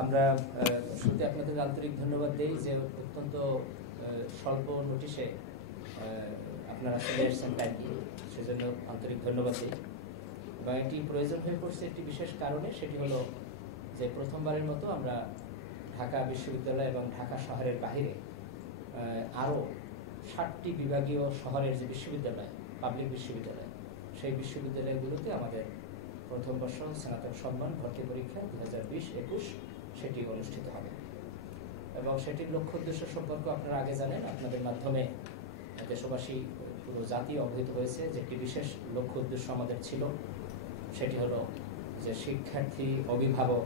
আমরা শুরুতে আপনাদের আন্তরিক ধন্যবাদ দেই যে অত্যন্ত স্বল্প নোটিশে আপনারা চলে এসেছেন টাইমটি, সেজন্য আন্তরিক ধন্যবাদ দিই। এবং এটি প্রয়োজন হয়ে পড়ছে একটি বিশেষ কারণে, সেটি হলো যে প্রথমবারের মতো আমরা ঢাকা বিশ্ববিদ্যালয় এবং ঢাকা শহরের বাইরে আরও ৭টি বিভাগীয় শহরের যে বিশ্ববিদ্যালয়, পাবলিক বিশ্ববিদ্যালয়, সেই বিশ্ববিদ্যালয়গুলোতে আমাদের প্রথম বর্ষ স্নাতক সম্মান ভর্তি পরীক্ষা 2020-21 সেটি অনুষ্ঠিত হবে। এবং সেটির লক্ষ্য উদ্দেশ্য সম্পর্কে আপনারা আগে জানেন, আপনাদের মাধ্যমে দেশবাসী পুরো জাতি অবহিত হয়েছে যে একটি বিশেষ লক্ষ্য উদ্দেশ্য আমাদের ছিল। সেটি হলো যে শিক্ষার্থী, অভিভাবক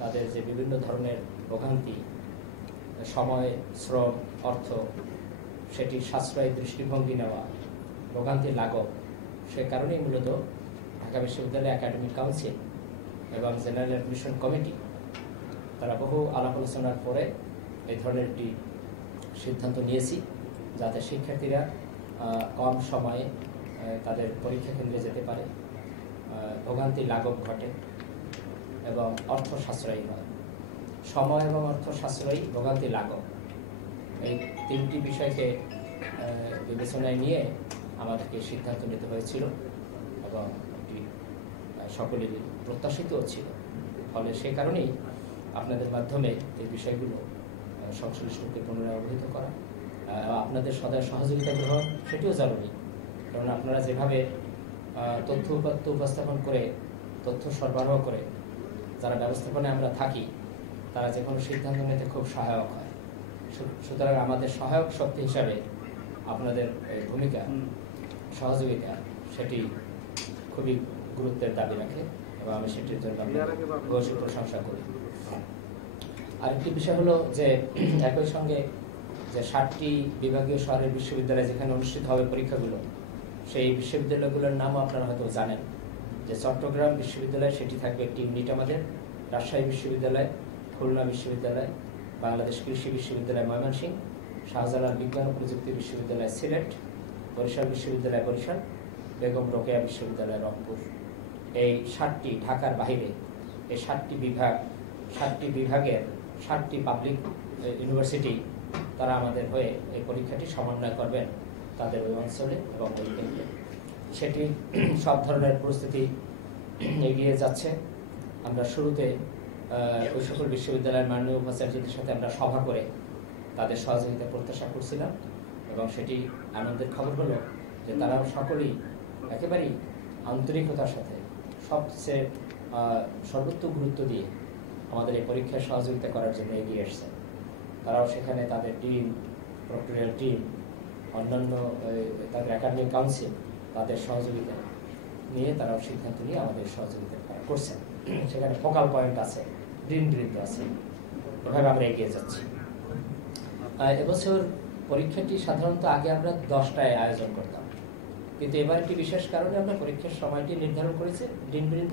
তাদের যে বিভিন্ন ধরনের ভোগান্তি, সময়, শ্রম, অর্থ, সেটি সাশ্রয়ী দৃষ্টিভঙ্গি নেওয়া, ভোগান্তি লাঘব, সে কারণেই মূলত ঢাকা বিশ্ববিদ্যালয় একাডেমিক কাউন্সিল এবং জেনারেল অ্যাডমিশন কমিটি তারা বহু আলাপ আলোচনার পরে এই ধরনের একটি সিদ্ধান্ত নিয়েছি, যাতে শিক্ষার্থীরা কম সময়ে তাদের পরীক্ষা কেন্দ্রে যেতে পারে, ভোগান্তি লাঘব ঘটে এবং অর্থ সাশ্রয়ী হয়। সময় এবং অর্থ সাশ্রয়ী, ভোগান্তি লাঘব, এই তিনটি বিষয়কে বিবেচনায় নিয়ে আমাদেরকে সিদ্ধান্ত নিতে হয়েছিল এবং এটি সকলেরই প্রত্যাশিতও ছিল। ফলে সেই কারণেই আপনাদের মাধ্যমে এই বিষয়গুলো সংশ্লিষ্টকে পুনরায় অবহিত করা, আপনাদের সদয় সহযোগিতা গ্রহণ, সেটিও জরুরি। কারণ আপনারা যেভাবে তথ্য উপাত্ত উপস্থাপন করে, তথ্য সরবরাহ করে যারা ব্যবস্থাপনায় আমরা থাকি, তারা যে কোনো সিদ্ধান্ত নিতে খুব সহায়ক হয়। সুতরাং আমাদের সহায়ক শক্তি হিসাবে আপনাদের ভূমিকা, সহযোগিতা, সেটি খুবই গুরুত্বের দাবি রাখে এবং আমি সেটির জন্য অবশ্যই প্রশংসা করি। আরেকটি বিষয় হলো যে একই সঙ্গে যে 7টি বিভাগীয় শহরের বিশ্ববিদ্যালয় যেখানে অনুষ্ঠিত হবে পরীক্ষাগুলো, সেই বিশ্ববিদ্যালয়গুলোর নামও আপনারা হয়তো জানেন। যে চট্টগ্রাম বিশ্ববিদ্যালয়, সেটি থাকবে একটি ইউনিট আমাদের, রাজশাহী বিশ্ববিদ্যালয়, খুলনা বিশ্ববিদ্যালয়, বাংলাদেশ কৃষি বিশ্ববিদ্যালয় ময়মনসিংহ, শাহজালাল বিজ্ঞান ও প্রযুক্তি বিশ্ববিদ্যালয় সিলেট, বরিশাল বিশ্ববিদ্যালয় বরিশাল, বেগম রোকেয়া বিশ্ববিদ্যালয় রংপুর। এই 7টি ঢাকার বাইরে, এই 7টি বিভাগ, 7টি বিভাগের 7টি পাবলিক ইউনিভার্সিটি তারা আমাদের হয়ে এই পরীক্ষাটি সমন্বয় করবেন তাদের ওই অঞ্চলে এবং ওই কেন্দ্রে। সেটি সব ধরনের পরিস্থিতি এগিয়ে যাচ্ছে। আমরা শুরুতে ওই সকল বিশ্ববিদ্যালয়ের মাননীয় উপাচার্যদের সাথে আমরা সভা করে তাদের সহযোগিতা প্রত্যাশা করছিলাম এবং সেটি আনন্দের খবর হলো যে তারাও সকলেই একেবারেই আন্তরিকতার সাথে সবচেয়ে সর্বোচ্চ গুরুত্ব দিয়ে আমাদের এই পরীক্ষার সহযোগিতা করার জন্য এগিয়ে এসছে। তারাও সেখানে তাদের টিম, প্রক্টোরিয়াল টিম, অন্যান্য তাদের একাডেমিক কাউন্সিল, তাদের সহযোগিতা নিয়ে তারাও সিদ্ধান্ত নিয়ে আমাদের সহযোগিতা করছেন। সেখানে ফোকাল পয়েন্ট আছে, বৃন্দ আছে, এভাবে আমরা এগিয়ে যাচ্ছি। এবছর পরীক্ষাটি সাধারণত আগে আমরা 10টায় আয়োজন করতাম, কিন্তু এবার একটি বিশেষ কারণে আমরা পরীক্ষার সময়টি নির্ধারণ করেছি দিনবৃন্দ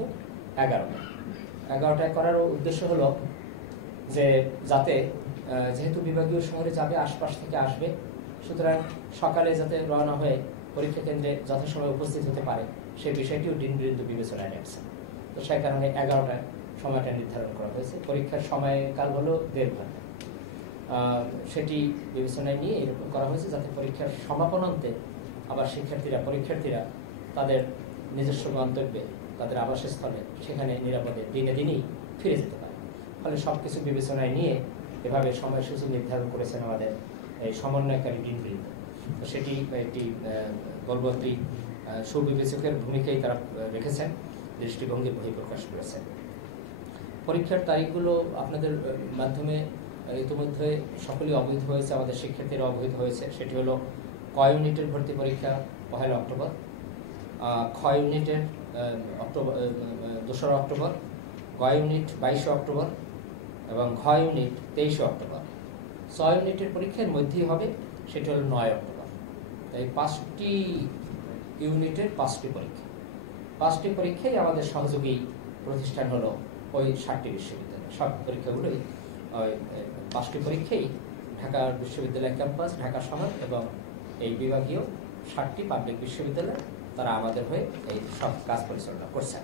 11টায় করার উদ্দেশ্য হলো যে যাতে যেহেতু বিভাগীয় শহরে যাবে, আশপাশ থেকে আসবে, সুতরাং সকালে যাতে রওনা হয়ে পরীক্ষা কেন্দ্রে যথাসময়ে উপস্থিত হতে পারে, সেই বিষয়টিও দিনবৃন্দ বিবেচনায় নিয়েছে। তো সেই কারণে 11টায় সময়টা নির্ধারণ করা হয়েছে। পরীক্ষার সময়কাল হলো 1.5 ঘন্টা। সেটি বিবেচনায় নিয়ে এরকম করা হয়েছে যাতে পরীক্ষার সমাপনান্তে আবার পরীক্ষার্থীরা তাদের নিজস্ব গন্তব্যে, তাদের আবাসস্থলে সেখানে নিরাপদে দিনে দিনেই ফিরে যেতে পারে। ফলে সব কিছু বিবেচনায় নিয়ে এভাবে সময়সূচি নির্ধারণ করেছেন আমাদের এই সমন্বয়কারী দিনবৃন্দ। তো সেটি একটি বলবতী সুবিবেচকের ভূমিকায় তারা রেখেছেন, দৃষ্টিভঙ্গির বহিঃপ্রকাশ করেছেন। পরীক্ষার তারিখগুলো আপনাদের মাধ্যমে ইতিমধ্যে সকলেই অবহিত হয়েছে, আমাদের শিক্ষার্থীরা অবহিত হয়েছে। সেটি হলো ক ইউনিটের ভর্তি পরীক্ষা 1 অক্টোবর, খ ইউনিটের 2 অক্টোবর, গ ইউনিট 22 অক্টোবর এবং ঘ ইউনিট 23 অক্টোবর। 6 ইউনিটের পরীক্ষার মধ্যেই হবে, সেটি হলো 9 অক্টোবর। তাই 5টি ইউনিটের 5টি পরীক্ষা, 5টি পরীক্ষায় আমাদের সহযোগী প্রতিষ্ঠান হলো ওই 7টি বিশ্ববিদ্যালয়। সব পরীক্ষাগুলোই ওই 5টি পরীক্ষাই ঢাকা বিশ্ববিদ্যালয় ক্যাম্পাস, ঢাকা শহর এবং এই বিভাগীয় 7টি পাবলিক বিশ্ববিদ্যালয় তারা আমাদের হয়ে এই সব কাজ পরিচালনা করছেন।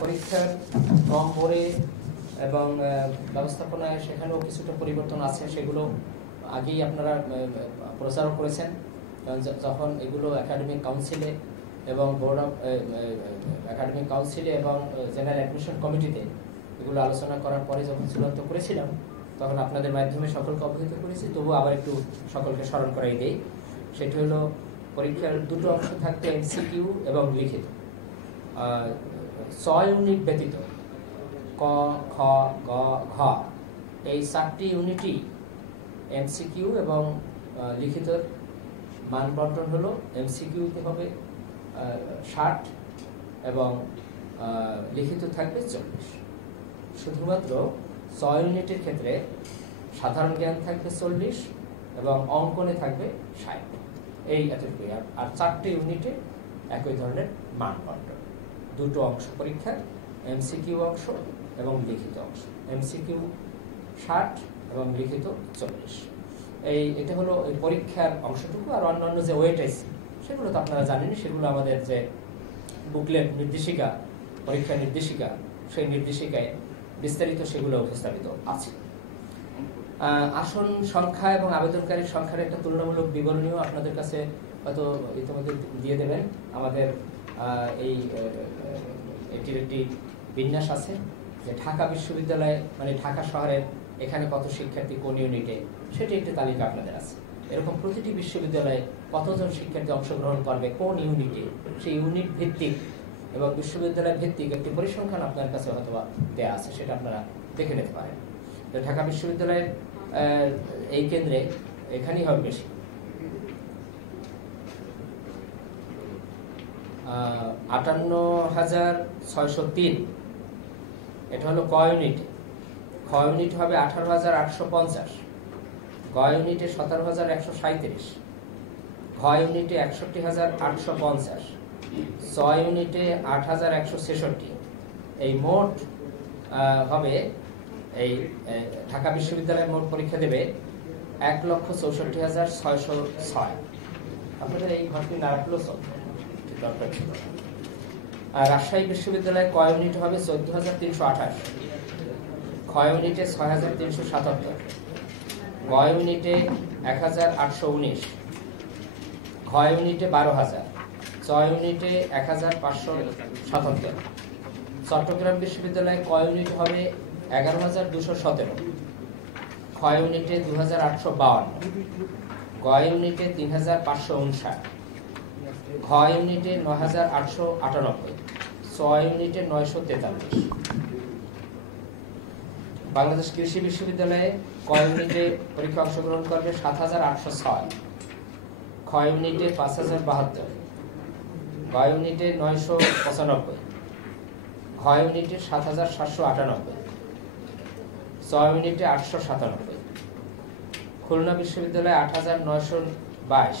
পরীক্ষার নম্বরে এবং ব্যবস্থাপনায় সেখানেও কিছুটা পরিবর্তন আছে, সেগুলো আগেই আপনারা প্রচারও করেছেন। যখন এগুলো একাডেমিক কাউন্সিলে এবং বোর্ড অফ একাডেমিক কাউন্সিলে এবং জেনারেল অ্যাডমিশন কমিটিতে এগুলো আলোচনা করার পরে যখন চূড়ান্ত করেছিলাম, তখন আপনাদের মাধ্যমে সকলকে অবহিত করেছি। তবু আবার একটু সকলকে স্মরণ করাই দেই। সেটি হলো, পরীক্ষার দুটো অংশ থাকবে, এমসিকিউ এবং লিখিত। 6 ইউনিট ব্যতীত ক, খ, গ, ঘ এই 4টি ইউনিটই এমসিকিউ এবং লিখিত মান বন্টন হলো, এমসিকিউতে হবে 60 এবং লিখিত থাকবে 40। শুধুমাত্র 6 ইউনিটের ক্ষেত্রে সাধারণ জ্ঞান থাকবে 40 এবং অঙ্কনে থাকবে 60। এই এতটুকুই। আর 4টে ইউনিটে একই ধরনের মান বন্টন। দুটো অংশ পরীক্ষার, এমসিকিউ অংশ এবং লিখিত অংশ। এমসিকিউ 60 এবং লিখিত 40। এটা হলো ওই পরীক্ষার অংশটুকু। আর অন্যান্য যে ওয়েটেজ, সেগুলো তো আপনারা জানেনই। সেগুলো আমাদের যে বুকলেট নির্দেশিকা, পরীক্ষা নির্দেশিকা, সেই নির্দেশিকায় বিস্তারিত সেগুলো উপস্থাপিত আছে। আসন সংখ্যা এবং আবেদনকারীর সংখ্যার একটা তুলনামূলক বিবরণীও আপনাদের কাছে হয়তো ইতিমধ্যে দিয়ে দেবেন। আমাদের এটির একটি বিন্যাস আছে যে ঢাকা বিশ্ববিদ্যালয়ে, মানে ঢাকা শহরের এখানে কত শিক্ষার্থী কোন ইউনিটে, সেটি একটি তালিকা আপনাদের আছে। এরকম প্রতিটি বিশ্ববিদ্যালয়ে কতজন শিক্ষার্থী অংশগ্রহণ করবে কোন ইউনিটে, সেই ইউনিট ভিত্তিক এবং বিশ্ববিদ্যালয় ভিত্তিক একটি পরিসংখ্যান আপনার কাছে হয়তো দেওয়া আছে, সেটা আপনারা দেখে নিতে পারেন। তো ঢাকা বিশ্ববিদ্যালয়ের এই কেন্দ্রে এখানেই হবে বেশি। 58,603 এটা হলো ক ইউনিটে। খ ইউনিট হবে 18,850, গ ইউনিটে 17,137, ঘ ইউনিটে 61,850, চ ইউনিটে 8,166। এই মোট হবে, এই ঢাকা বিশ্ববিদ্যালয়ের মোট পরীক্ষা দেবে 1,64,606। আপনাদের এই ঘরটি না রাখলেও দরকার ছিল। আর রাজশাহী বিশ্ববিদ্যালয়ে ক ইউনিট হবে 14,328, খ ইউনিটে 6,377, গ ইউনিটে 1,819, ঘ ইউনিটে 12,000, চ ইউনিটে 1,577। চট্টগ্রাম বিশ্ববিদ্যালয়ে ক ইউনিট হবে 11,217, খ ইউনিটে 2,852, গ ইউনিটে 3,559, ঘ ইউনিটে 9,898, চ ইউনিটে 943। বাংলাদেশ কৃষি বিশ্ববিদ্যালয়ে ক ইউনিটে পরীক্ষা অংশগ্রহণ করবে 7,806, খ ইউনিটে 5,072, গ ইউনিটে 995, ঘ ইউনিটে 7,798, চ ইউনিটে 897। খুলনা বিশ্ববিদ্যালয়ে 8,922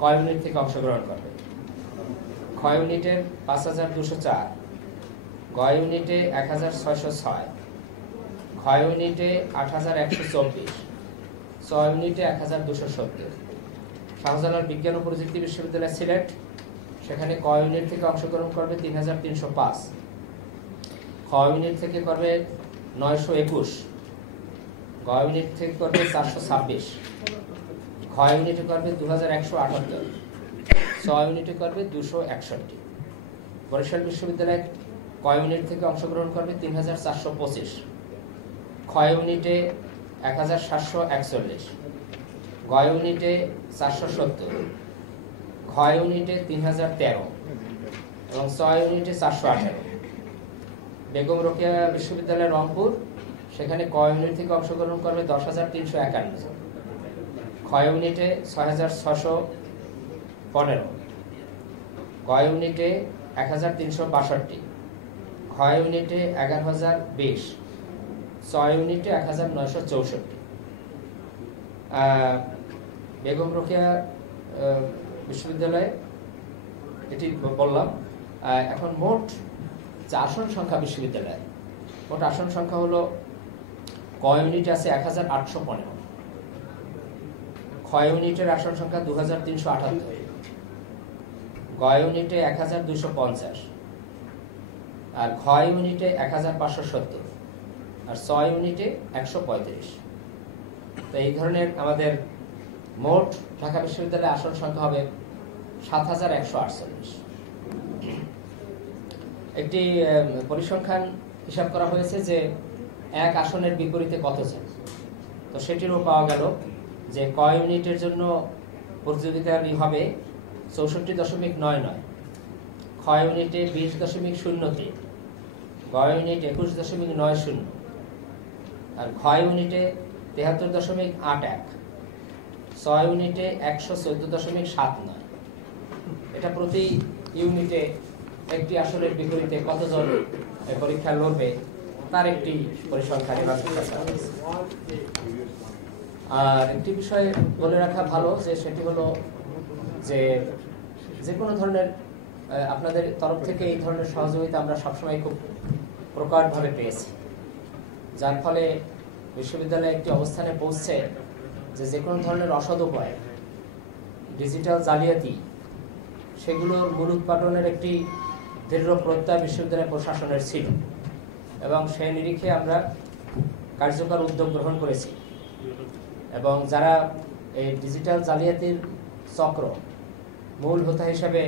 ক ইউনিট থেকে অংশগ্রহণ করবে, খ ইউনিটের 5,204, গ ইউনিটে 1,606, ঘ ইউনিটে 8,124, চ ইউনিটে 1,270। শাহজালাল বিজ্ঞান ও প্রযুক্তি বিশ্ববিদ্যালয় সিলেট, সেখানে ক ইউনিট থেকে অংশগ্রহণ করবে 3,305, খ ইউনিট থেকে করবে 921, গ ইউনিট থেকে করবে 426, ঘ ইউনিটে করবে 2,178, চ ইউনিটে করবে 261। বরিশাল বিশ্ববিদ্যালয় ক ইউনিট থেকে অংশগ্রহণ করবে 3,425, খ ইউনিটে 1,741, গ ইউনিটে 470, ঘ ইউনিটে 3,013 এবং চ ইউনিটে 418। বেগম রোকেয়া বিশ্ববিদ্যালয় রংপুর, সেখানে ক ইউনিট থেকে অংশগ্রহণ করবে 10,351, খ ইউনিটে 6,615, গ ইউনিটে 1,362, ঘ ইউনিটে 11,020, চ ইউনিটে 1,964। বেগম রোকেয়া বিশ্ববিদ্যালয়ে এটি বললাম। এখন মোট যে আসন সংখ্যা বিশ্ববিদ্যালয়ে, মোট আসন সংখ্যা হলো ক ইউনিটে আছে 1,815, খ ইউনিটের আসন সংখ্যা 2,378, গ ইউনিটে 1,250, আর ঘ ইউনিটে 1,570, আর 6 ইউনিটে 135। তো এই ধরনের আমাদের মোট ঢাকা বিশ্ববিদ্যালয়ের আসন সংখ্যা হবে 7148। একটি পরিসংখ্যান হিসাব করা হয়েছে যে এক আসনের বিপরীতে কত জন, তো সেটিরও পাওয়া গেল যে ক ইউনিটের জন্য প্রতিযোগিতার হবে 64.99, খ ইউনিটে 20.03, গ ইউনিট 21.90 আর ঘ ইউনিটে 73.81, 6 ইউনিটে 114.79। এটা প্রতি ইউনিটে একটি আসনের বিপরীতে কতজন পরীক্ষা লড়বে তার একটি পরিসংখ্যান। আর একটি বিষয় বলে রাখা ভালো যে সেটি হলো যে কোনো ধরনের আপনাদের তরফ থেকে এই ধরনের সহযোগিতা আমরা সবসময় খুব প্রকটভাবে পেয়েছি, যার ফলে বিশ্ববিদ্যালয়ে একটি অবস্থানে পৌঁছছে যে কোনো ধরনের অসৎ উপায়, ডিজিটাল জালিয়াতি, সেগুলোর মূল উৎপাদনের একটি দৃঢ় প্রত্যয় বিশ্ববিদ্যালয় প্রশাসনের ছিল এবং সেই নিরিখে আমরা কার্যকর উদ্যোগ গ্রহণ করেছি। এবং যারা এই ডিজিটাল জালিয়াতির চক্র মূল হোতা হিসেবে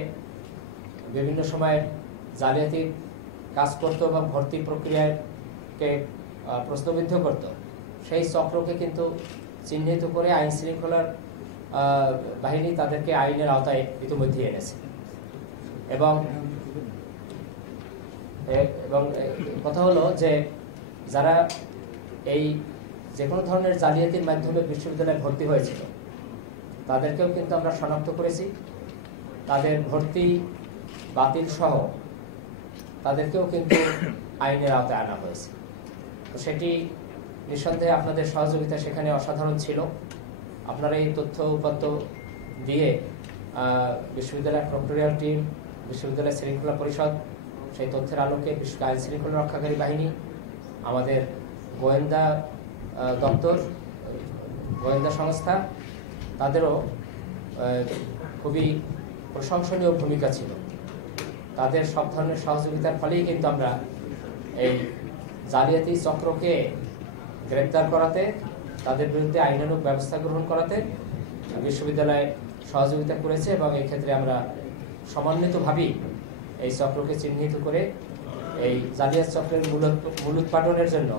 বিভিন্ন সময় জালিয়াতির কাজ করত এবং ভর্তি প্রক্রিয়াকে প্রশ্নবিদ্ধ করত, সেই চক্রকে কিন্তু চিহ্নিত করে আইন শৃঙ্খলার বাহিনী তাদেরকে আইনের আওতায় ইতিমধ্যে এনেছে। এবং কথা হলো যে যারা এই যে কোনো ধরনের জালিয়াতির মাধ্যমে বিশ্ববিদ্যালয়ে ভর্তি হয়েছিল তাদেরকেও কিন্তু আমরা শনাক্ত করেছি, তাদের ভর্তি বাতিল সহ তাদেরকেও কিন্তু আইনের আওতায় আনা হয়েছে। তো সেটি নিঃসন্দেহে আপনাদের সহযোগিতা সেখানে অসাধারণ ছিল। আপনারা এই তথ্য উপাত্ত দিয়ে বিশ্ববিদ্যালয়ের প্রক্টোরিয়াল টিম, বিশ্ববিদ্যালয় শৃঙ্খলা পরিষদ, সেই তথ্যের আলোকে আইন শৃঙ্খলা রক্ষাকারী বাহিনী, আমাদের গোয়েন্দা দপ্তর, গোয়েন্দা সংস্থা, তাদেরও খুবই প্রশংসনীয় ভূমিকা ছিল। তাদের সব ধরনের সহযোগিতার ফলেই কিন্তু আমরা এই জালিয়াতি চক্রকে গ্রেপ্তার করাতে, তাদের বিরুদ্ধে আইনানুগ ব্যবস্থা গ্রহণ করাতে বিশ্ববিদ্যালয় সহযোগিতা করেছে এবং এই ক্ষেত্রে আমরা সমন্বিতভাবেই এই চক্রকে চিহ্নিত করে এই জালিয়াত চক্রের মূল উৎপাদনের জন্য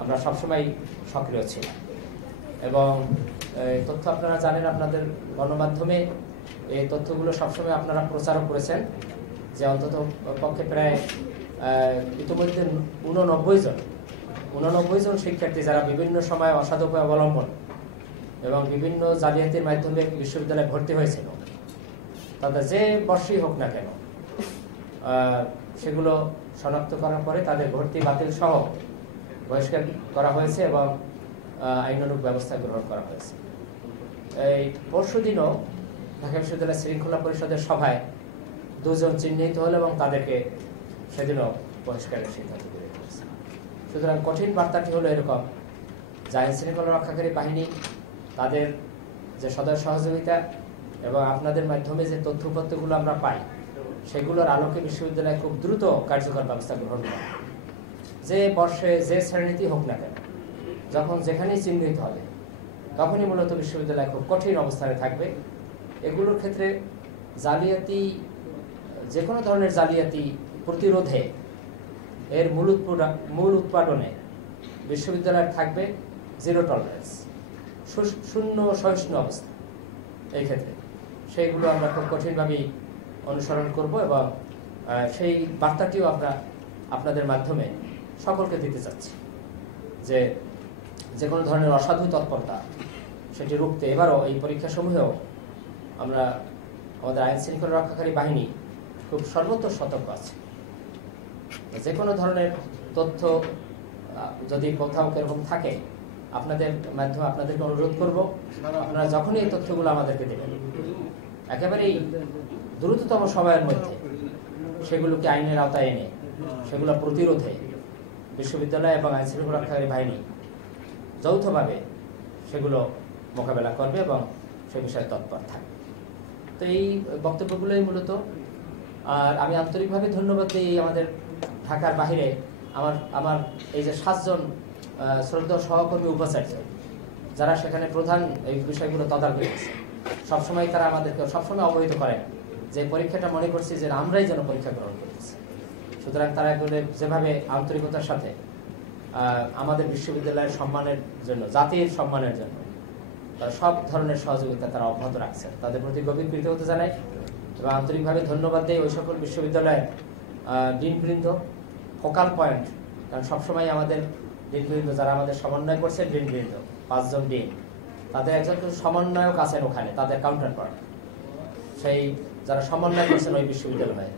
আমরা সবসময় সক্রিয় ছিলাম। এবং তথ্য আপনারা জানেন, আপনাদের গণমাধ্যমে এই তথ্যগুলো সবসময় আপনারা প্রচারও করেছেন যে অন্তত পক্ষে প্রায় ইতিমধ্যে 89 জন শিক্ষার্থী যারা বিভিন্ন সময় অসাধ উপায় অবলম্বন এবং বিভিন্ন জালিয়াতির মাধ্যমে বিশ্ববিদ্যালয়ে ভর্তি হয়েছিল, তাদের যে বর্ষই হোক না কেন সেগুলো শনাক্ত করার পরে তাদের ভর্তি বাতিল সহ বহিষ্কার করা হয়েছে এবং আইনানুগ ব্যবস্থা গ্রহণ করা হয়েছে। এই পরশুদিনও ঢাকা বিশ্ববিদ্যালয় শৃঙ্খলা পরিষদের সভায় 2 জন চিহ্নিত হল এবং তাদেরকে সেদিনও বহিষ্কারের সিদ্ধান্ত গ্রহণ করেছে। সুতরাং কঠিন বার্তাটি হলো এরকম যে আইন শৃঙ্খলা রক্ষাকারী বাহিনী তাদের যে সদয় সহযোগিতা এবং আপনাদের মাধ্যমে যে তথ্য উপাত্তগুলো আমরা পাই সেগুলোর আলোকে বিশ্ববিদ্যালয়ে খুব দ্রুত কার্যকর ব্যবস্থা গ্রহণ করা, যে বর্ষে যে শ্রেণীতেই হোক না কেন, যখন যেখানেই চিহ্নিত হবে তখনই মূলত বিশ্ববিদ্যালয় খুব কঠিন অবস্থানে থাকবে। এগুলোর ক্ষেত্রে জালিয়াতি, যে কোনো ধরনের জালিয়াতি প্রতিরোধে, এর মূল উৎপাদনে বিশ্ববিদ্যালয়ের থাকবে জিরো টলারেন্স, শূন্য সহিষ্ণু অবস্থা। এই ক্ষেত্রে সেইগুলো আমরা খুব কঠিনভাবেই অনুসরণ করব এবং সেই বার্তাটিও আমরা আপনাদের মাধ্যমে সকলকে দিতে চাচ্ছি যে কোনো ধরনের অসাধু তৎপরতা সেটি রুখতে এবারও এই পরীক্ষাসমূহেও আমরা আমাদের আইন শৃঙ্খলা রক্ষাকারী বাহিনী খুব সর্বত্র সতর্ক আছে। যে কোনো ধরনের তথ্য যদি কোথাও এরকম থাকে আপনাদের মাধ্যমে আপনাদেরকে অনুরোধ করব, আপনারা যখনই এই তথ্যগুলো আমাদেরকে দেবেন একেবারেই দ্রুততম সময়ের মধ্যে সেগুলোকে আইনের আওতায় এনে সেগুলো প্রতিরোধে বিশ্ববিদ্যালয় এবং আইন শৃঙ্খলা রক্ষাকারী বাহিনী যৌথভাবে সেগুলো মোকাবেলা করবে এবং সে বিষয়ে তৎপর থাকবে। তো এই বক্তব্যগুলোই মূলত। আর আমি আন্তরিকভাবে ধন্যবাদ দিই আমাদের ঢাকার বাইরে আমার আমার এই যে 7 জন শ্রদ্ধেয় সহকর্মী উপাচার্য যারা সেখানে প্রধান এই বিষয়গুলো তদারকি করছে, সবসময় তারা আমাদেরকে সবসময় অবহিত করেন যে পরীক্ষাটা মনে করছি যে আমরাই যেন পরীক্ষা গ্রহণ করতেছি। সুতরাং তারা এগুলো যেভাবে আন্তরিকতার সাথে আমাদের বিশ্ববিদ্যালয়ের সম্মানের জন্য, জাতির সম্মানের জন্য তারা সব ধরনের সহযোগিতা তারা অব্যাহত রাখছে, তাদের প্রতি গভীর কৃতজ্ঞতা জানাই এবং আন্তরিকভাবে ধন্যবাদ দেই ওই সকল বিশ্ববিদ্যালয়ের ডিনবৃন্দ, ফোকাল পয়েন্ট। কারণ সবসময় আমাদের ডিনবৃন্দ যারা আমাদের সমন্বয় করছে, ডিনবৃন্দ 5 জন ডিন, তাদের একজন সমন্বয়ক আছেন ওখানে, তাদের কাউন্টার পার্ট, সেই যারা সমন্বয় করছেন ওই বিশ্ববিদ্যালয়ে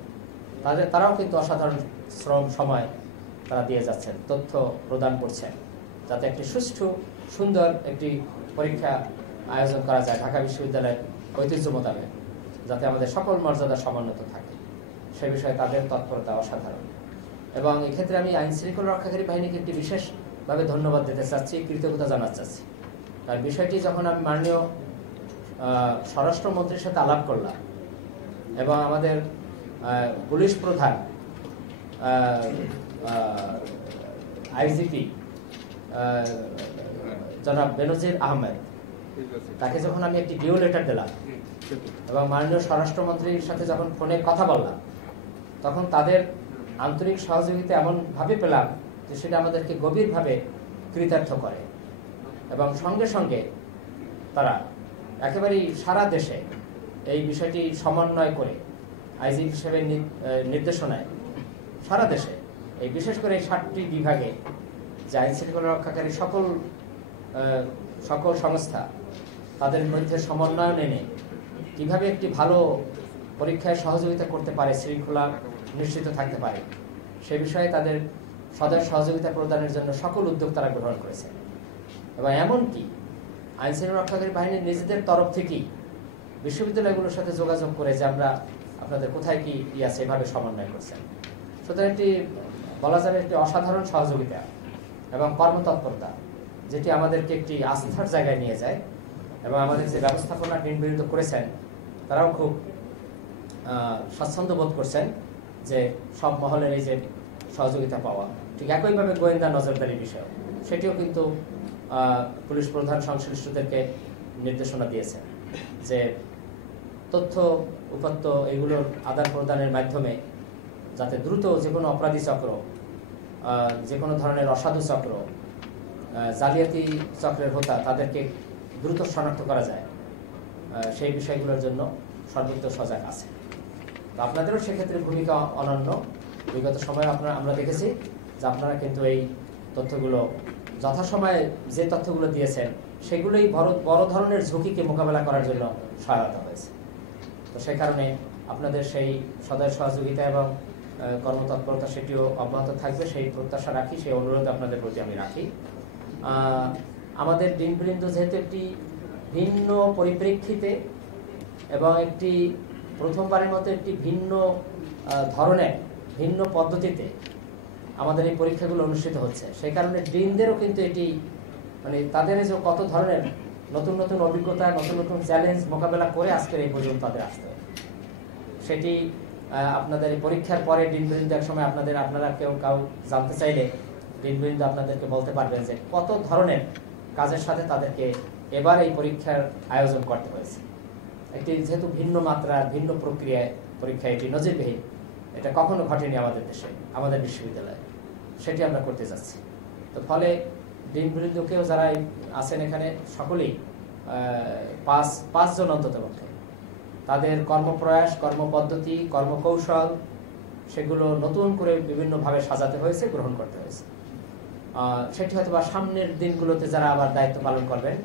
তারাও কিন্তু অসাধারণ শ্রম সময় তারা দিয়ে যাচ্ছেন, তথ্য প্রদান করছেন যাতে একটি সুষ্ঠু সুন্দর একটি পরীক্ষা আয়োজন করা যায় ঢাকা বিশ্ববিদ্যালয়ের ঐতিহ্য মোতাবেক, যাতে আমাদের সকল মর্যাদা সমুন্নত থাকে। সে বিষয়ে তাদের তৎপরতা অসাধারণ। এবং এক্ষেত্রে আমি আইন শৃঙ্খলা রক্ষাকারী বাহিনীকে একটি বিশেষভাবে ধন্যবাদ দিতে চাচ্ছি, কৃতজ্ঞতা জানাতে চাচ্ছি। কারণ বিষয়টি যখন আমি মাননীয় স্বরাষ্ট্রমন্ত্রীর সাথে আলাপ করলাম এবং আমাদের পুলিশ প্রধান আইজিপি জনাব বেনজির আহমেদ, তাকে যখন আমি একটি ডিও লেটার দিলাম এবং মাননীয় স্বরাষ্ট্রমন্ত্রীর সাথে যখন ফোনে কথা বললাম, তখন তাদের আন্তরিক সহযোগিতা এমনভাবে পেলাম যে সেটা আমাদেরকে গভীরভাবে কৃতার্থ করে এবং সঙ্গে সঙ্গে তারা একেবারেই সারা দেশে এই বিষয়টি সমন্বয় করে আইজি হিসেবে নির্দেশনায় সারা দেশে এই বিশেষ করে 7টি বিভাগে যে আইন শৃঙ্খলা রক্ষাকারী সকল সংস্থা তাদের মধ্যে সমন্বয় এনে কিভাবে একটি ভালো পরীক্ষায় সহযোগিতা করতে পারে, শৃঙ্খলা নিশ্চিত থাকতে পারে, সে বিষয়ে তাদের সদয় সহযোগিতা প্রদানের জন্য সকল উদ্যোগ তারা গ্রহণ করেছে। এবং এমনকি আইন শৃঙ্খলা রক্ষাকারী বাহিনীর নিজেদের তরফ থেকেই বিশ্ববিদ্যালয়গুলোর সাথে যোগাযোগ করে যে আমরা আপনাদের কোথায় কি আছে এভাবে সমন্বয় করছেন। সুতরাং একটি বলা যাবে একটি অসাধারণ সহযোগিতা এবং কর্মতৎপরতা, যেটি আমাদেরকে একটি আস্থার জায়গায় নিয়ে যায় এবং আমাদের যে ব্যবস্থাপনা ডিনবৃন্দ করেছেন তারাও খুব স্বাচ্ছন্দ্য বোধ করছেন যে সব মহলের এই যে সহযোগিতা পাওয়া। ঠিক একইভাবে গোয়েন্দা নজরদারি বিষয়, সেটিও কিন্তু পুলিশ প্রধান সংশ্লিষ্টদেরকে নির্দেশনা দিয়েছেন যে তথ্য উপাত্ত এগুলোর আদান প্রদানের মাধ্যমে যাতে দ্রুত যে কোনো অপরাধী চক্র, যে কোনো ধরনের অসাধু চক্র, জালিয়াতি চক্রের হোতা তাদেরকে দ্রুত শনাক্ত করা যায়, সেই বিষয়গুলোর জন্য সর্বোচ্চ সজাগ আছে। তো আপনাদেরও সেক্ষেত্রে ভূমিকা অনন্য। বিগত সময়ে আমরা দেখেছি যে আপনারা কিন্তু এই তথ্যগুলো যথাসময়ে যে তথ্যগুলো দিয়েছেন সেগুলোই বড় ধরনের ঝুঁকিকে মোকাবেলা করার জন্য সহায়তা হয়েছে। তো সেই কারণে আপনাদের সেই সদয় সহযোগিতা এবং কর্মতৎপরতা সেটিও অব্যাহত থাকবে, সেই প্রত্যাশা রাখি, সেই অনুরোধ আপনাদের প্রতি আমি রাখি। আমাদের ডিনবৃন্দ যেহেতু একটি ভিন্ন পরিপ্রেক্ষিতে এবং একটি প্রথমবারের মতো একটি ভিন্ন ধরনের ভিন্ন পদ্ধতিতে আমাদের এই পরীক্ষাগুলো অনুষ্ঠিত হচ্ছে, সেই কারণে ডিনদেরও কিন্তু এটি মানে তাদের যে কত ধরনের নতুন নতুন অভিজ্ঞতা, নতুন নতুন চ্যালেঞ্জ মোকাবেলা করে আজকের এই পর্যন্ত তাদের আসতে হবে, সেটি আপনাদের এই পরীক্ষার পরে ডিনবৃন্দ এক সময় আপনারা কেউ জানতে চাইলে ডিনবৃন্দ আপনাদেরকে বলতে পারবেন যে কত ধরনের কাজের সাথে তাদেরকে এবার এই পরীক্ষার আয়োজন করতে হয়েছে। একটি যেহেতু ভিন্ন মাত্রার ভিন্ন প্রক্রিয়ায় পরীক্ষা, এটি নজিরবিহীন, এটা কখনো ঘটেনি আমাদের দেশে, আমাদের বিশ্ববিদ্যালয়ে, সেটি আমরা করতে যাচ্ছি। তো ফলে ডিনবৃন্দকেও যারা আছেন এখানে সকলেই 5 জন অন্তত পক্ষে তাদের কর্মপ্রয়াস, কর্মপদ্ধতি, কর্মকৌশল সেগুলো নতুন করে বিভিন্নভাবে সাজাতে হয়েছে, গ্রহণ করতে হয়েছে। সেটি হয়তো বা সামনের দিনগুলোতে যারা আবার দায়িত্ব পালন করবেন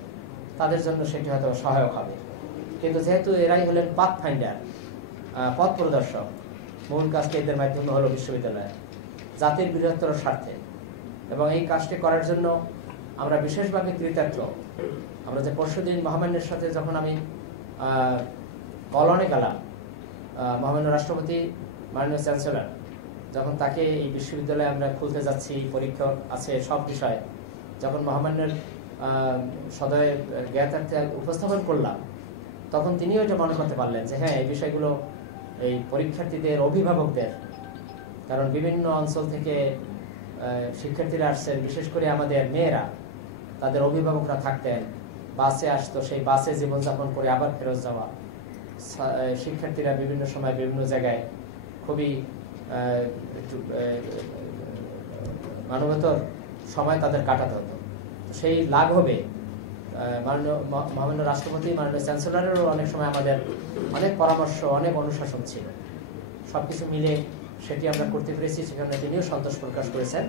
তাদের জন্য সেটি হয়তো সহায়ক হবে। কিন্তু যেহেতু এরাই হলেন পাথ ফাইন্ডার, পথ প্রদর্শক, মূল কাজটি এদের মাধ্যমে হলো বিশ্ববিদ্যালয় জাতির বৃহত্তর স্বার্থে, এবং এই কাজটি করার জন্য আমরা বিশেষভাবে কৃতজ্ঞ। আমরা যে পরশুদিন মহামান্যের সাথে যখন আমি কলনে গেলাম, মহামান্য রাষ্ট্রপতি মাননীয় চ্যান্সেলর যখন তাকে এই বিশ্ববিদ্যালয়ে আমরা খুলতে যাচ্ছি, পরীক্ষা আছে সব বিষয়ে, যখন মহামান্যের সদয় জ্ঞাতার্থে উপস্থাপন করলাম, তখন তিনিও এটা মনে করতে পারলেন যে হ্যাঁ এই বিষয়গুলো এই পরীক্ষার্থীদের, অভিভাবকদের, কারণ বিভিন্ন অঞ্চল থেকে শিক্ষার্থীরা আসছেন, বিশেষ করে আমাদের মেয়েরা, তাদের অভিভাবকরা থাকতেন, বাসে আসতো, সেই বাসে জীবনযাপন করে আবার ফেরত যাওয়া। শিক্ষার্থীরা বিভিন্ন সময় বিভিন্ন জায়গায় খুবই মানবতর সময় তাদের কাটাতে হতো। সেই লাঘবে মাননীয় রাষ্ট্রপতি, মাননীয় চ্যান্সেলরেরও অনেক সময় আমাদের অনেক পরামর্শ, অনেক অনুশাসন ছিল। সবকিছু মিলে সেটি আমরা করতে পেরেছি। সেখানে তিনিও সন্তোষ প্রকাশ করেছেন,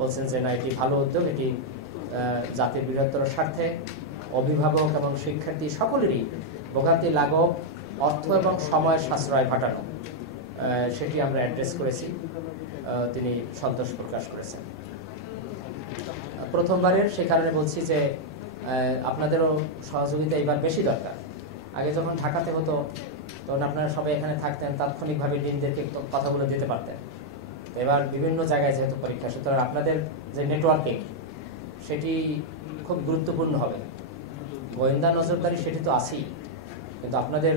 বলছেন যে না, এটি ভালো উদ্যোগ, এটি জাতির বৃহত্তর স্বার্থে অভিভাবক এবং শিক্ষার্থী সকলেরই ভোগান্তি লাঘব, অর্থ এবং সময় সাশ্রয় ঘটানো, সেটি আমরা অ্যাড্রেস করেছি। তিনি সন্তোষ প্রকাশ করেছেন। প্রথমবারের সে কারণে বলছি যে আপনাদেরও সহযোগিতা এবার বেশি দরকার। আগে যখন ঢাকাতে হতো তখন আপনারা সবাই এখানে থাকতেন, তাৎক্ষণিকভাবে ডিনদেরকে কথাগুলো দিতে পারতেন। এবার বিভিন্ন জায়গায় যেহেতু পরীক্ষা, সুতরাং আপনাদের যে নেটওয়ার্কিং সেটি খুব গুরুত্বপূর্ণ হবে। গোয়েন্দা নজরদারি সেটি তো আছেই, কিন্তু আপনাদের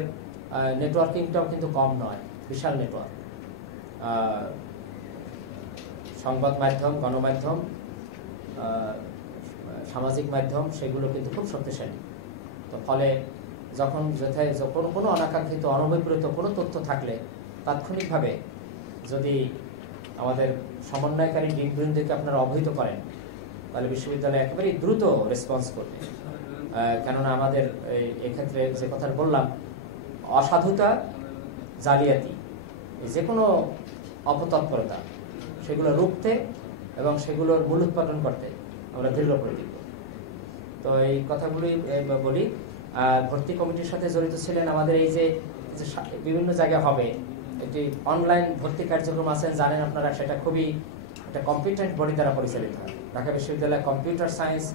নেটওয়ার্কিংটাও কিন্তু কম নয়, বিশাল নেটওয়ার্ক। সংবাদ মাধ্যম, গণমাধ্যম, সামাজিক মাধ্যম, সেগুলো কিন্তু খুব শক্তিশালী। তো ফলে যখন কোনো অনাকাঙ্ক্ষিত, অনভিপ্রেত কোনো তথ্য থাকলে তাৎক্ষণিকভাবে যদি আমাদের সমন্বয়কারী ডিনবৃন্দকে আপনারা অবহিত করেন, তাহলে বিশ্ববিদ্যালয় একেবারেই দ্রুত রেসপন্স করবে। কেননা আমাদের এক্ষেত্রে যে কথা বললাম, অসাধুতা, জালিয়াতি, যে কোনো অপতৎপরতা, সেগুলো রুখতে এবং সেগুলোর মূলোৎপাটন করতে আমরা দৃঢ় প্রতিজ্ঞ। তো এই কথাগুলি বলি। ভর্তি কমিটির সাথে জড়িত ছিলেন আমাদের এই যে বিভিন্ন জায়গায় হবে একটি অনলাইন ভর্তি কার্যক্রম আছেন, জানেন আপনারা, সেটা খুবই একটা কম্পিটেন্ট বডি দ্বারা পরিচালিত হয়। ঢাকা বিশ্ববিদ্যালয় কম্পিউটার সায়েন্স,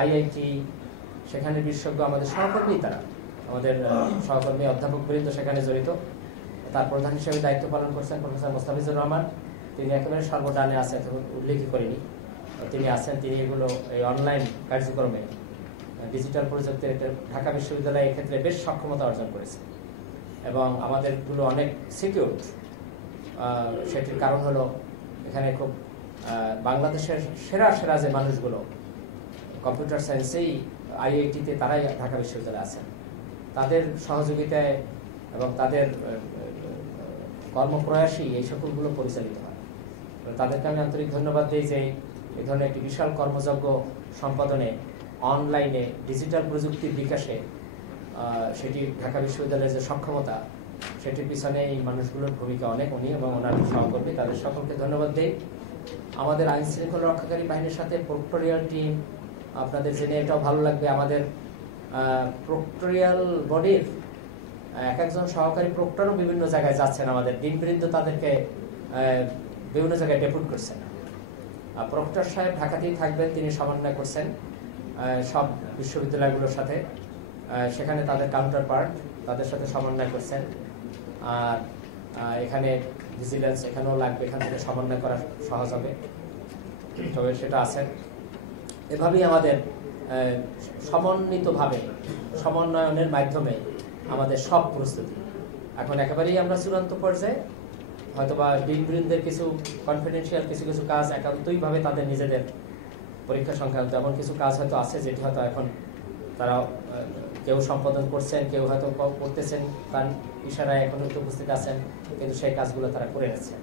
আইআইটি, সেখানে বিশেষজ্ঞ আমাদের সহকর্মী, তারা আমাদের সহকর্মী অধ্যাপক বৃন্দ সেখানে জড়িত। তার প্রধান হিসেবে দায়িত্ব পালন করছেন প্রফেসর মোস্তাফিজুর রহমান, তিনি একেবারে সর্বডানে আছেন, উল্লেখই করিনি, তিনি আছেন। তিনি এগুলো এই অনলাইন কার্যক্রমে ডিজিটাল প্রযুক্তির ঢাকা বিশ্ববিদ্যালয় এক্ষেত্রে বেশ সক্ষমতা অর্জন করেছে এবং আমাদেরগুলো অনেক সিকিউর। সেটির কারণ হলো এখানে খুব বাংলাদেশের সেরা সেরা যে মানুষগুলো কম্পিউটার সায়েন্সেই, আইআইটিতে, তারাই ঢাকা বিশ্ববিদ্যালয়ে আছেন। তাদের সহযোগিতায় এবং তাদের কর্মপ্রয়াসই এই সকলগুলো পরিচালিত হয়। তাদেরকে আমি আন্তরিক ধন্যবাদ দিই যে এই ধরনের একটি বিশাল কর্মযজ্ঞ সম্পাদনে, অনলাইনে ডিজিটাল প্রযুক্তির বিকাশে সেটি ঢাকা বিশ্ববিদ্যালয়ের যে সক্ষমতা, সেটির পিছনে এই মানুষগুলোর ভূমিকা অনেক। উনি এবং ওনার সহকর্মী, তাদের সকলকে ধন্যবাদ দিই। আমাদের আইন শৃঙ্খলা রক্ষাকারী বাহিনীর সাথে প্রক্টোরিয়াল টিম, আপনাদের জেনে এটাও ভালো লাগবে, আমাদের প্রক্টোরিয়াল বডির এক একজন সহকারী প্রক্টরও বিভিন্ন জায়গায় যাচ্ছেন। আমাদের ডিনবৃন্দ তাদেরকে বিভিন্ন জায়গায় ডেপুট করছেন। প্রক্টর সাহেব ঢাকাতেই থাকবেন, তিনি সমন্বয় করছেন সব বিশ্ববিদ্যালয়গুলোর সাথে, সেখানে তাদের কাউন্টার পার্ট, তাদের সাথে সমন্বয় করছেন। আর এখানে ভিজিলেন্স এখানেও লাগবে, এখান থেকে সমন্বয় করা সহজ হবে, তবে সেটা আছেন। এভাবেই আমাদের সমন্বিতভাবে সমন্বয়নের মাধ্যমে আমাদের সব প্রস্তুতি এখন একেবারেই আমরা চূড়ান্ত পর্যায়ে। হয়তোবা ডিনবৃন্দের কিছু কনফিডেন্সিয়াল কিছু কিছু কাজ একান্তইভাবে তাদের নিজেদের পরীক্ষা সংক্রান্ত এমন কিছু কাজ হয়তো আছে, যেটি হয়তো এখন তারা কেউ সম্পাদন করছেন, কেউ হয়তো করতেছেন, তার ইশারায় এখন একটু উপস্থিত আছেন, কিন্তু সেই কাজগুলো তারা করে যাচ্ছেন।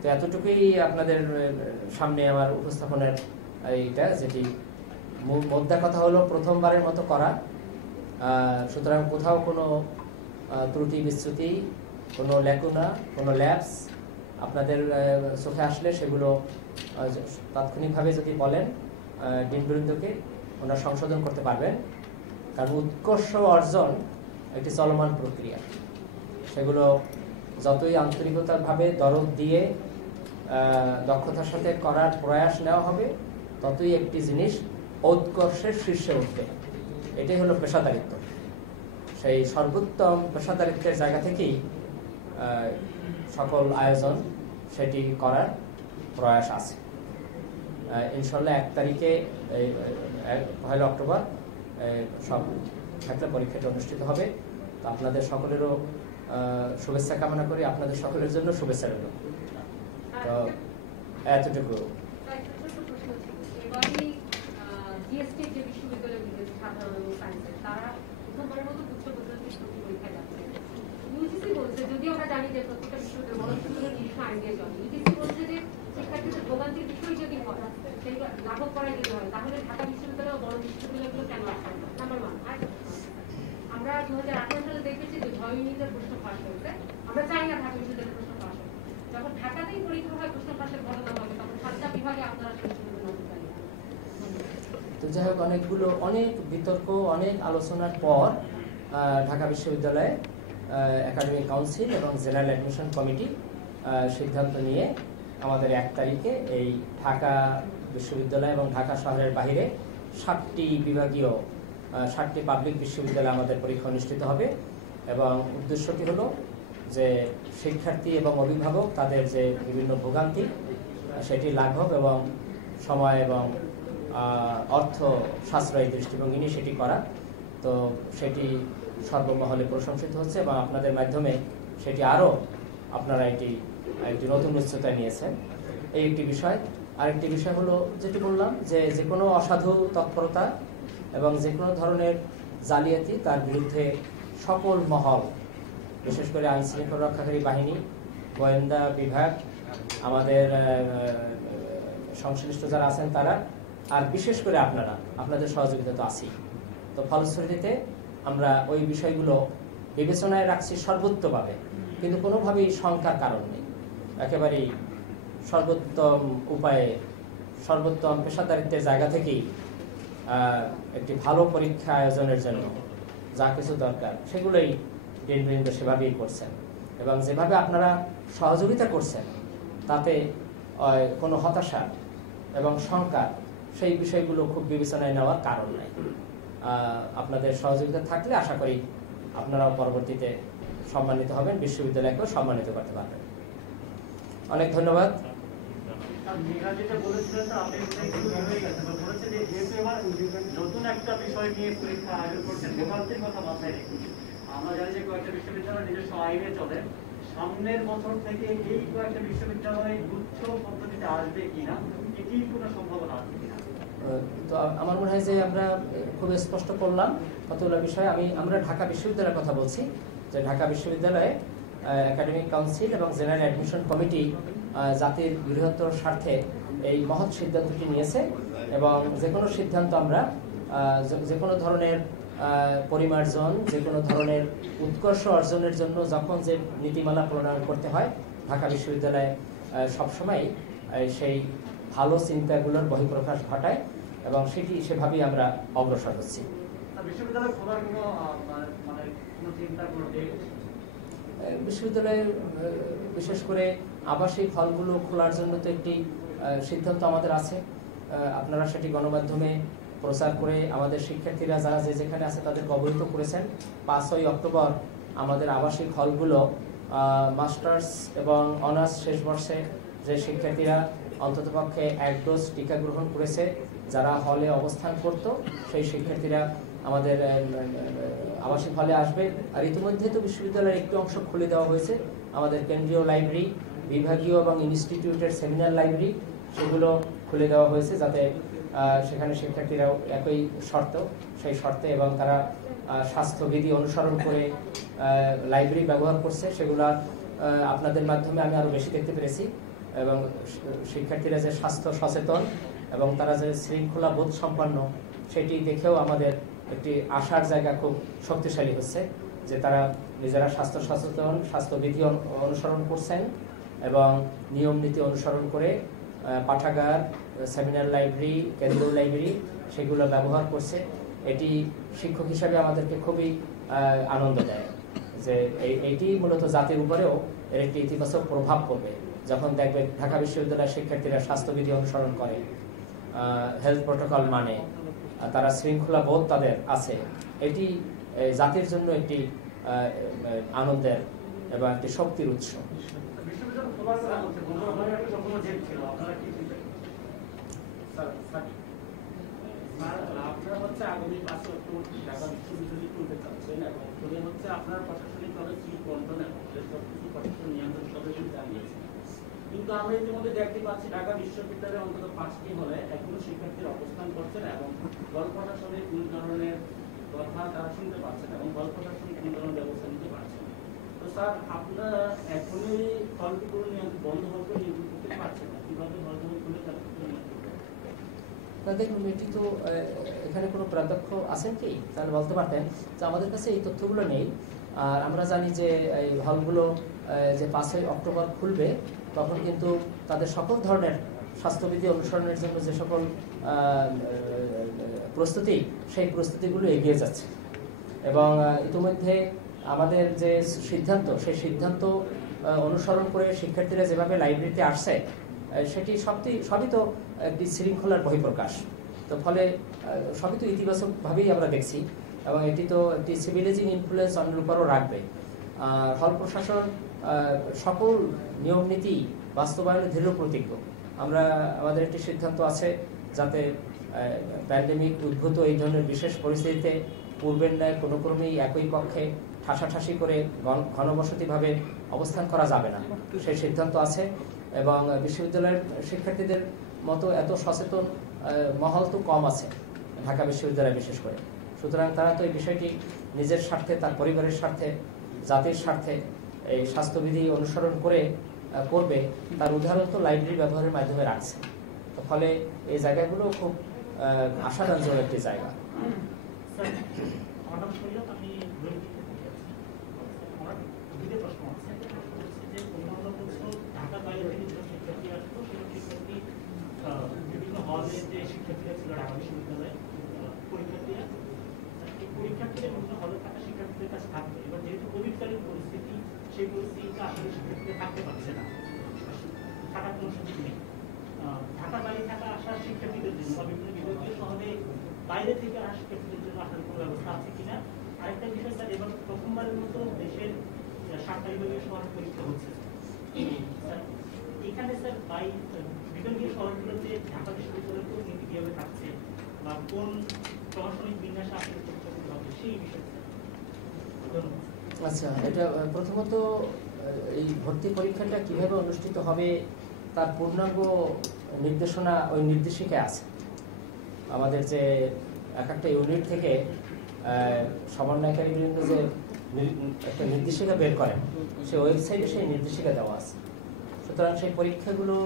তো এতটুকুই আপনাদের সামনে আমার উপস্থাপনের এইটা, যেটি মোদ্দা কথা হলো প্রথমবারের মতো করা। সুতরাং কোথাও কোনো ত্রুটি বিচ্যুতি, কোনো ল্যাকুনা, কোনো ল্যাপস আপনাদের চোখে আসলে সেগুলো তাৎক্ষণিকভাবে যদি বলেন ডিনবৃন্দকে, ওনারা সংশোধন করতে পারবেন। কারণ উৎকর্ষ অর্জন একটি চলমান প্রক্রিয়া, সেগুলো যতই আন্তরিকতাভাবে দরদ দিয়ে দক্ষতার সাথে করার প্রয়াস নেওয়া হবে, ততই একটি জিনিস উৎকর্ষের শীর্ষে উঠবে। এটাই হলো পেশাদারিত্ব। সেই সর্বোত্তম পেশাদারিত্বের জায়গা থেকেই সকল আয়োজন সেটি করার প্রয়াস আছে। ইনশাল্লাহ 1 তারিখে 1 অক্টোবর সব থাকলে পরীক্ষাটি অনুষ্ঠিত হবে। তো আপনাদের সকলেরও শুভেচ্ছা কামনা করি, আপনাদের সকলের জন্য শুভেচ্ছা রইল। তো এতটুকু। জিএসটি যে বিশ্ববিদ্যালয় বিদেশে সাধারণ এবং সায়েন্সের তারা প্রথমবারের মতো উচ্চ পদ্ধতির পরীক্ষায় যাচ্ছে। ইউজিসি বলছে, যদিও আমরা জানি যে প্রত্যেকটা বিশ্ববিদ্যালয় বড় বিশ্ববিদ্যালয় নিজস্ব আইন দিয়ে চলে, ইউজিসি বলছে যে শিক্ষার্থীদের ভোগান্তির বিষয় যদি হয় সেই লাঘব করা যদি হয় তাহলে ঢাকা বিশ্ববিদ্যালয় ও বড় বিশ্ববিদ্যালয়গুলো কেন আসবে? Number one. আর আমরা 2018 সালে দেখেছি যে 6 ইউনিটের প্রশ্ন ফাঁস হয়েছে। আমরা চাই না ঢাকা বিশ্ববিদ্যালয়ের প্রশ্ন ফাঁস হোক। যখন ঢাকাতেই পরীক্ষা হয় প্রশ্ন ফাঁসের ঘটনা হবে তখন 7টা বিভাগে আপনারা তো যাই হোক, অনেক বিতর্ক, অনেক আলোচনার পর ঢাকা বিশ্ববিদ্যালয়ে একাডেমিক কাউন্সিল এবং জেনারেল অ্যাডমিশন কমিটি সিদ্ধান্ত নিয়ে আমাদের 1 তারিখে এই ঢাকা বিশ্ববিদ্যালয় এবং ঢাকা শহরের বাইরে 7টি বিভাগীয় 7টি পাবলিক বিশ্ববিদ্যালয়ে আমাদের পরীক্ষা অনুষ্ঠিত হবে। এবং উদ্দেশ্যটি হলো যে শিক্ষার্থী এবং অভিভাবক তাদের যে বিভিন্ন ভোগান্তি সেটি লাঘব এবং সময় এবং অর্থ সাশ্রয়ী দৃষ্টিভঙ্গি নিয়ে সেটি করা। তো সেটি সর্বমহলে প্রশংসিত হচ্ছে এবং আপনাদের মাধ্যমে সেটি আরও আপনারা একটি নতুন উচ্চতায় নিয়েছেন। এই একটি বিষয়। আরেকটি বিষয় হলো যেটি বললাম যে কোনো অসাধু তৎপরতা এবং যে কোনো ধরনের জালিয়াতি তার বিরুদ্ধে সকল মহল, বিশেষ করে আইন শৃঙ্খলা রক্ষাকারী বাহিনী, গোয়েন্দা বিভাগ, আমাদের সংশ্লিষ্ট যারা আছেন তারা, আর বিশেষ করে আপনাদের সহযোগিতা তো আছেই। তো ফলশ্রুতিতে আমরা ওই বিষয়গুলো বিবেচনায় রাখছি সর্বোত্তমভাবে, কিন্তু কোনোভাবেই শঙ্কার কারণ নেই। একেবারেই সর্বোত্তম উপায়ে, সর্বোত্তম পেশাদারিত্বের জায়গা থেকেই একটি ভালো পরীক্ষা আয়োজনের জন্য যা কিছু দরকার সেগুলোই দিনবৃন্দ সেভাবেই করছেন। এবং যেভাবে আপনারা সহযোগিতা করছেন তাতে কোনো হতাশা এবং শঙ্কা সেই বিষয়গুলো খুব বিবেচনায় নেওয়ার কারণ নাই। আপনাদের সহযোগিতা থাকলে আশা করি আপনারাও পরবর্তীতে সম্মানিত হবেন, বিশ্ববিদ্যালয়কেও সম্মানিত করতে পারবেন। অনেক ধন্যবাদ। নতুন একটা বিষয় নিয়ে পরীক্ষা আয়োজন করছেন, ভোগান্তির কথা মাথায় রেখে আমরা জানি যে কয়েকটা বিশ্ববিদ্যালয় নিজস্ব আইনে চলে। সামনের বছর থেকে এই কয়েকটা বিশ্ববিদ্যালয় গুচ্ছ পদ্ধতিতে আসবে কিনা, এটি কোনো সম্ভাবনা আছে কিনা? তো আমার মনে হয় যে আমরা খুব স্পষ্ট করলাম কতগুলো বিষয়। আমরা ঢাকা বিশ্ববিদ্যালয়ের কথা বলছি, যে ঢাকা বিশ্ববিদ্যালয়ে একাডেমিক কাউন্সিল এবং জেনারেল অ্যাডমিশন কমিটি জাতির বৃহত্তর স্বার্থে এই মহৎ সিদ্ধান্তটি নিয়েছে। এবং যে কোনো সিদ্ধান্ত আমরা যে কোনো ধরনের পরিমার্জন, যে কোনো ধরনের উৎকর্ষ অর্জনের জন্য যখন যে নীতিমালা প্রণয়ন করতে হয়, ঢাকা বিশ্ববিদ্যালয় সবসময় সেই ভালো চিন্তাগুলোর বহিঃপ্রকাশ ঘটায় এবং সেটি সেভাবেই আমরা অগ্রসর হচ্ছি। বিশ্ববিদ্যালয়ের বিশেষ করে আবাসিক হলগুলো খোলার জন্য তো একটি সিদ্ধান্ত আমাদের আছে। আপনারা সেটি গণমাধ্যমে প্রচার করে আমাদের শিক্ষার্থীরা যারা যেখানে আছে তাদেরকে অবহিত করেছেন। 5ই অক্টোবর আমাদের আবাসিক হলগুলো মাস্টার্স এবং অনার্স শেষ বর্ষে যে শিক্ষার্থীরা অন্ততপক্ষে 1 ডোজ টিকা গ্রহণ করেছে, যারা হলে অবস্থান করত, সেই শিক্ষার্থীরা আমাদের আবাসিক হলে আসবে। আর ইতিমধ্যে তো বিশ্ববিদ্যালয়ের একটি অংশ খুলে দেওয়া হয়েছে, আমাদের কেন্দ্রীয় লাইব্রেরি, বিভাগীয় এবং ইনস্টিটিউটের সেমিনার লাইব্রেরি, সেগুলো খুলে দেওয়া হয়েছে যাতে সেখানে শিক্ষার্থীরাও একই শর্ত, সেই শর্তে এবং তারা স্বাস্থ্যবিধি অনুসরণ করে লাইব্রেরি ব্যবহার করছে, সেগুলো আপনাদের মাধ্যমে আমি আরও বেশি দেখতে পেরেছি। এবং শিক্ষার্থীরা যে স্বাস্থ্য সচেতন এবং তারা যে শৃঙ্খলা বোধ সম্পন্ন, সেটি দেখেও আমাদের একটি আশার জায়গা খুব শক্তিশালী হচ্ছে যে তারা নিজেরা স্বাস্থ্য সচেতন, স্বাস্থ্যবিধি অনুসরণ করছেন এবং নিয়ম নীতি অনুসরণ করে পাঠাগার, সেমিনার লাইব্রেরি, কেন্দ্রীয় লাইব্রেরি সেগুলো ব্যবহার করছে। এটি শিক্ষক হিসাবে আমাদেরকে খুবই আনন্দ দেয় যে এইটি মূলত জাতির উপরেও এর একটি ইতিবাচক প্রভাব পড়বে যখন দেখবে ঢাকা বিশ্ববিদ্যালয়ের শিক্ষার্থীরা স্বাস্থ্যবিধি অনুসরণ করে, হেলথ প্রোটোকল মানে, তারা শৃঙ্খলা বোধ তাদের আছে। এটি জাতির জন্য একটি আনন্দের এবং একটি শক্তির উৎস। আপনারা হচ্ছে আগামী 5 অক্টোবর ঢাকা বিশ্ববিদ্যালয় খুলতে চাচ্ছেন এবং হচ্ছে আপনার প্রশাসনিকভাবে কি বন্টন এবং সবকিছু প্রশাসন নিয়ন্ত্রণ সবাই জানিয়েছেন। কিন্তু আমরা ইতিমধ্যে দেখতে পাচ্ছি ঢাকা বিশ্ববিদ্যালয়ে অন্তত 5টি হলে এখনো শিক্ষার্থীরা অবস্থান করছেন এবং হল প্রশাসনে কোন ধরনের কথা তারা শুনতে পাচ্ছেন এবং হল প্রশাসন কোন ধরনের ব্যবস্থা নিতে পারছেন। তো স্যার আপনারা এখনই হলগুলো বন্ধ হলগুলো নিয়ন্ত্রণ করতে পারছেন না, কিভাবে হলগুলো খুলে তাদের দেখুন, এটি তো এখানে কোনো প্রাধ্যক্ষ আছেন কি তাহলে বলতে পারতেন যে আমাদের কাছে এই তথ্যগুলো নেই। আর আমরা জানি যে এই হলগুলো যে 5ই অক্টোবর খুলবে তখন কিন্তু তাদের সকল ধরনের স্বাস্থ্যবিধি অনুসরণের জন্য যে সকল প্রস্তুতি, সেই প্রস্তুতিগুলো এগিয়ে যাচ্ছে এবং ইতিমধ্যে আমাদের যে সিদ্ধান্ত, সেই সিদ্ধান্ত অনুসরণ করে শিক্ষার্থীরা যেভাবে লাইব্রেরিতে আসছে সেটি সবই তো একটি শৃঙ্খলার বহিঃপ্রকাশ। তো ফলে সবই তো ইতিবাচকভাবেই আমরা দেখছি এবং এটি তো একটি সিভিলাইজিং ইনফ্লুয়েন্স অন্যের উপরও রাখবে। হল প্রশাসন সকল নিয়ম নীতি বাস্তবায়নে দৃঢ় প্রতিজ্ঞ। আমাদের একটি সিদ্ধান্ত আছে যাতে প্যান্ডেমিক উদ্ভূত এই ধরনের বিশেষ পরিস্থিতিতে পূর্বের ন্যায় কোনো ক্রমেই একই কক্ষে ঠাসাঠাসি করে ঘনবসতিভাবে অবস্থান করা যাবে না, সেই সিদ্ধান্ত আছে। এবং বিশ্ববিদ্যালয়ের শিক্ষার্থীদের মতো এত সচেতন মহল তো কম আছে ঢাকা বিশ্ববিদ্যালয়ে বিশেষ করে। সুতরাং তারা তো এই বিষয়টি নিজের স্বার্থে, তার পরিবারের স্বার্থে, জাতির স্বার্থে এই স্বাস্থ্যবিধি অনুসরণ করে করবে, তার উদাহরণ তো লাইব্রেরি ব্যবহারের মাধ্যমে রাখছে। তো ফলে এই জায়গাগুলো খুব আশাব্যঞ্জক একটি জায়গা। বিভিন্ন হলে যে শিক্ষার্থীরা ছিল ঢাকা বিশ্ববিদ্যালয়ে পরীক্ষার্থীরা বিভিন্ন হলে থাকা শিক্ষার্থীদের কাছে থাকবে। এবার যেহেতু কোভিডকালীন পরিস্থিতি, সেই পরিস্থিতিতে আসলে শিক্ষার্থীরা থাকতে পারছে না, থাকার কোনো সুযোগ নেই। ঢাকার বাইরে থাকা আসা শিক্ষার্থীদের জন্য বা বিভিন্ন বিভাগীয় শহরে বাইরে থেকে আসা শিক্ষার্থীদের জন্য আসার কোনো ব্যবস্থা আছে কিনা? আরেকটা বিষয় স্যার, এবার প্রথমবারের মতো দেশের 7টা বিভাগীয় শহরে পরীক্ষা হচ্ছে এখানে স্যার বিভাগীয় শহরগুলোতে ঢাকা বিশ্ববিদ্যালয়ের নীতি কিভাবে থাকছে বা কোন প্রশাসনিক বিন্যাসে আসলে পরীক্ষাগুলো হবে সেই বিষয়ে। আচ্ছা, এটা প্রথমত এই ভর্তি পরীক্ষাটা কিভাবে অনুষ্ঠিত হবে তার পূর্ণাঙ্গ নির্দেশনা ওই নির্দেশিকায় আছে। আমাদের যে একটা ইউনিট থেকে সমন্বয়কারী বৃন্দ যে একটা নির্দেশিকা বের করেন, সেই ওয়েবসাইটে সেই নির্দেশিকা দেওয়া আছে। সুতরাং সেই পরীক্ষাগুলো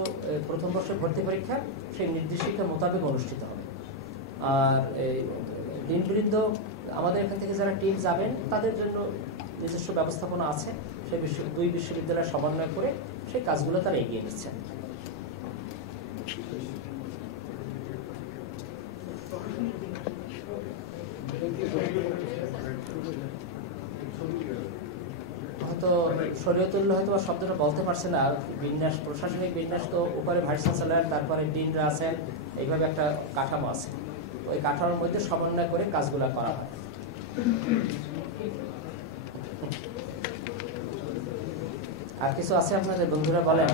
প্রথম বর্ষের ভর্তি পরীক্ষা সেই নির্দেশিকা মোতাবেক অনুষ্ঠিত হবে। আর দিনবৃন্দ আমাদের এখান থেকে যারা টিম যাবেন তাদের জন্য নিজস্ব ব্যবস্থাপনা আছে, সেই দুই বিশ্ববিদ্যালয় সমন্বয় করে সেই কাজগুলো তারা এগিয়ে নিচ্ছেন। হয়তো শরীয়তুল্লাহ হয়তো শব্দটা বলতে পারছে না, বিন্যাস, প্রশাসনিক বিন্যাস তো উপরে ভাইস চ্যান্সেলর, তারপরে ডিনরা আছেন, এইভাবে একটা কাঠামো আছে। ওই কাঠামোর মধ্যে সমন্বয় করে কাজগুলো করা হয়। আর কিছু আছে আপনাদের বন্ধুরা বলেন?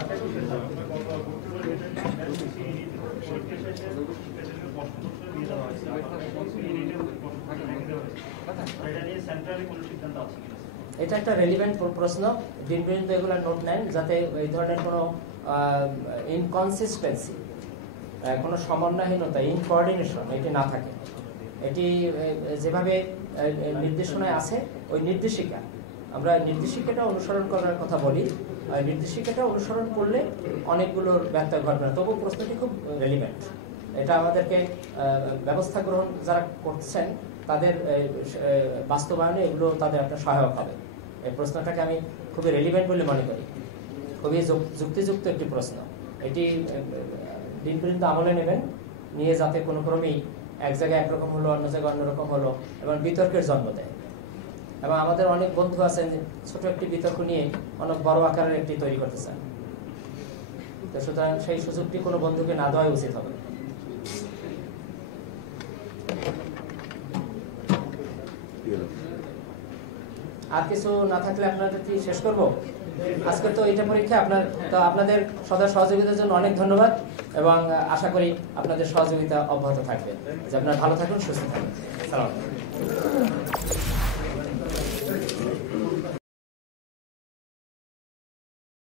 এটা একটা রেলিভেন্ট প্রশ্ন। দিনবৃন্দ এগুলো নোট নেন যাতে এই ধরনের কোনো ইনকনসিস্টেন্সি, কোনো সমন্বয়হীনতা, ইনকোঅর্ডিনেশন এটি না থাকে। এটি যেভাবে নির্দেশনায় আছে ওই নির্দেশিকা, আমরা নির্দেশিকাটা অনুসরণ করার কথা বলি। নির্দেশিকাটা অনুসরণ করলে অনেকগুলোর ব্যত্যয় ঘটবে না। তবু প্রশ্নটি খুব রেলিভেন্ট। এটা আমাদেরকে ব্যবস্থা গ্রহণ যারা করছেন তাদের বাস্তবায়নে এগুলো তাদের একটা সহায়ক হবে। এই প্রশ্নটাকে আমি খুবই রেলিভেন্ট বলে মনে করি, খুবই যুক্তিযুক্ত একটি প্রশ্ন। এটি দিনবৃন্দ আমলে নেবেন, নিয়ে যাতে কোনো ক্রমেই এক জায়গায় একরকম হলো, অন্য জায়গায় অন্যরকম হলো এবং বিতর্কের জন্ম দেয়। এবং আমাদের অনেক বন্ধু আছেন ছোট একটি বিতর্ক নিয়ে অনেক বড় আকারের একটি তৈরি করতে চান। তো সুতরাং সেই সুযোগটি কোনো বন্ধুকে না দেওয়াই উচিত হবে। আর কিছু না থাকলে আপনাদের কি শেষ করব? আজকে তো এটা পরীক্ষা। আপনাদের সদা সহযোগিতার জন্য অনেক ধন্যবাদ এবং আশা করি আপনাদের সহযোগিতা অব্যাহত থাকবে। যে আপনারা ভালো থাকুন, সুস্থ থাকুন। সালাম।